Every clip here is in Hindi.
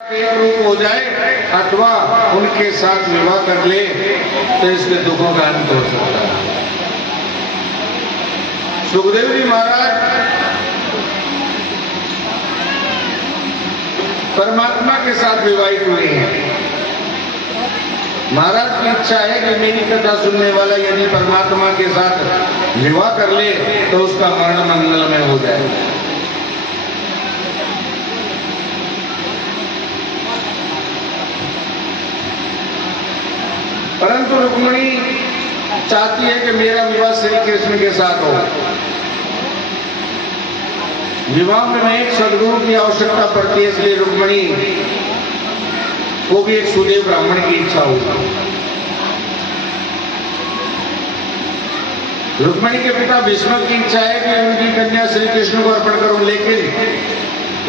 एक रूप हो जाए अथवा उनके साथ विवाह कर ले तो इसके दुखों का अंत हो सकता है। सुखदेव जी महाराज परमात्मा के साथ विवाहित हुए हैं। महाराज की इच्छा है कि मेरी कथा सुनने वाला यदि परमात्मा के साथ विवाह कर ले तो उसका मरण मंगलमय हो जाए। परंतु रुक्मिणी चाहती है कि मेरा विवाह श्री कृष्ण के साथ हो। विवाह में एक सदगुरु की आवश्यकता पड़ती है, इसलिए रुक्मिणी को भी एक सुदेव ब्राह्मण की इच्छा होगी। रुक्मिणी के पिता भीष्म की इच्छा है कि उनकी कन्या श्री कृष्ण को अर्पण करूं, लेकिन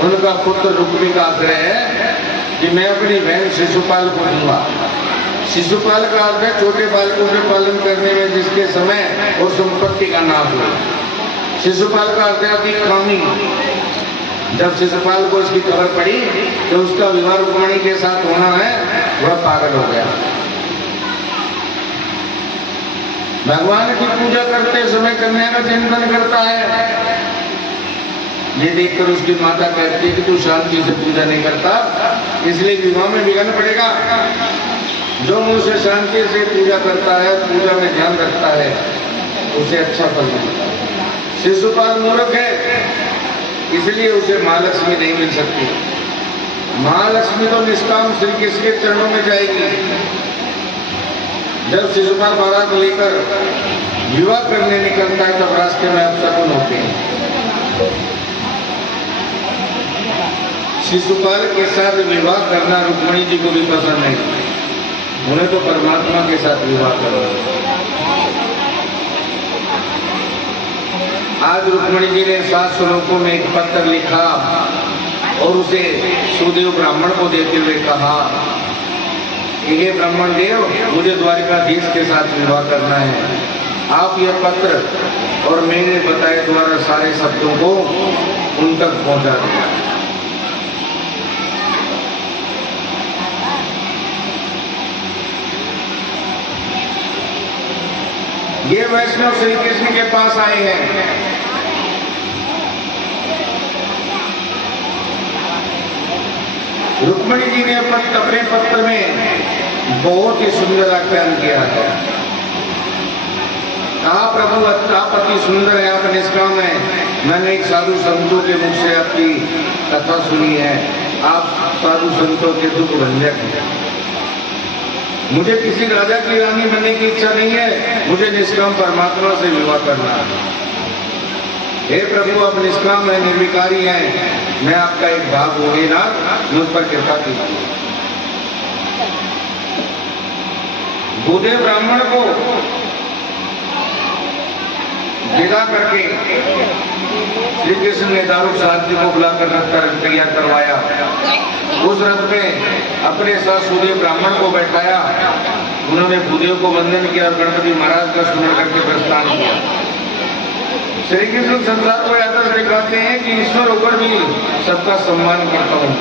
उनका पुत्र रुक्मी का आग्रह है कि मैं अपनी बहन शिशुपाल को दूंगा। शिशुपाल का अर्थ है छोटे बालकों के पालन करने में जिसके समय और संपत्ति का नाश हो। शिशुपाल का अर्थ है अति कामी। जब शिशुपाल को इसकी खबर पड़ी कि उसका विवाह रुक्मिणी के साथ होना है, वह पागल हो गया। भगवान की पूजा करते समय कन्या का चिंतन करता है। ये देखकर उसकी माता कहती है कि तू शांति से पूजा नहीं करता, इसलिए विवाह में विघ्न पड़ेगा। जो मुझसे शांति से पूजा करता है, पूजा में ध्यान रखता है, उसे अच्छा फल मिलता है। शिशुपाल मूर्ख है, इसलिए उसे महालक्ष्मी नहीं मिल सकती। महालक्ष्मी तो निष्काम श्री कृष्ण के चरणों में जाएगी। जब शिशुपाल बारात लेकर विवाह करने निकलता है तब रास्ते में अपशकुन होते हैं। शिशुपाल के साथ विवाह करना रुक्मिणी जी को भी पसंद नहीं। उन्हें तो परमात्मा के साथ विवाह करना। आज रुक्मिणी जी ने 7 श्लोकों में एक पत्र लिखा और उसे सुदेव ब्राह्मण को देते हुए कहा कि हे ब्राह्मण देव, मुझे द्वारिकाधीश के साथ विवाह करना है। आप यह पत्र और मैंने बताए द्वारा सारे शब्दों को उन तक पहुंचा दिया। ये वैष्णव श्री कृष्ण के पास आए हैं। रुक्मिणी जी ने अपने पत्र में बहुत ही सुंदर आख्यान किया है। कहा, प्रभु आप अति सुंदर है, आप निष्काम है। मैंने एक साधु संतों के मुख से आपकी कथा सुनी है। आप साधु संतों के दुख भंजक हैं। मुझे किसी राजा की रानी बनने की इच्छा नहीं है, मुझे निष्काम परमात्मा से विवाह करना है। हे प्रभु, आप निष्काम है, निर्विकारी हैं, मैं आपका एक भाग होगी ना, मुझ पर कृपा कीजिए। बूढ़े ब्राह्मण को विदा करके श्री कृष्ण ने दारुक साध्य को बुलाकर रथ तैयार करवाया। उस रथ में अपने साथ सुदेव ब्राह्मण को बैठाया। उन्होंने भूदेव को वंदन किया और गणपति महाराज का स्मरण करके प्रस्थान किया। श्री कृष्ण संसार को आदर्श दिखाते हैं कि ईश्वर होकर भी सबका सम्मान करता हूँ,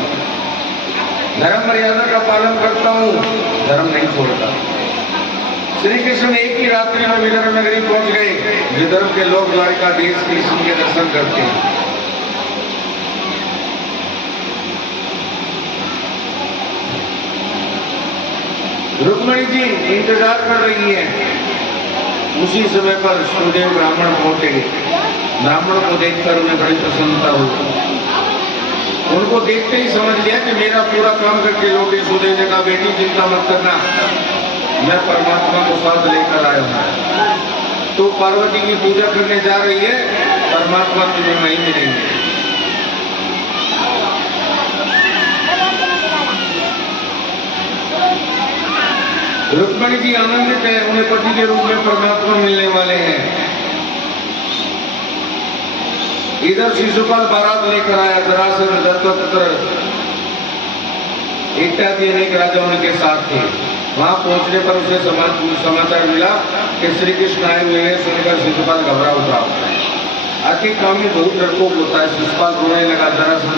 धर्म मर्यादा का पालन करता हूँ, धर्म नहीं छोड़ता। श्री कृष्ण एक ही रात्रि में विदर्भ नगरी पहुंच गए। विदर्भ के लोग द्वारिकाधीश कृष्ण के दर्शन करते हैं। रुक्मिणी जी इंतजार कर रही हैं। उसी समय पर सुदेव ब्राह्मण पहुंचे। ब्राह्मण को देखकर उन्हें बड़ी प्रसन्नता हुई। उनको देखते ही समझ लिया कि मेरा पूरा काम करके लौटे। सुदेव ने कहा, बेटी चिंता मत करना, मैं परमात्मा को साथ लेकर आया हूं। तो पार्वती की पूजा करने जा रही है, परमात्मा तुम्हें वहीं मिलेंगे। रुक्मिणी जी आनंदित है, उन्हें पति के रूप में परमात्मा मिलने वाले हैं। इधर शिशुपाल बारात लेकर आया। जरासंध, दत्तपुत्र इत्यादि अनेक राजा उनके साथ थे। वहां पहुंचने पर उसे समाचार मिला कि श्री कृष्ण आए हुए हैं। सुनकर शिशुपाल घबरा उठा। अति कामी बहुत डरपोक होता है। शिशुपाल रोने लगा। जरासंध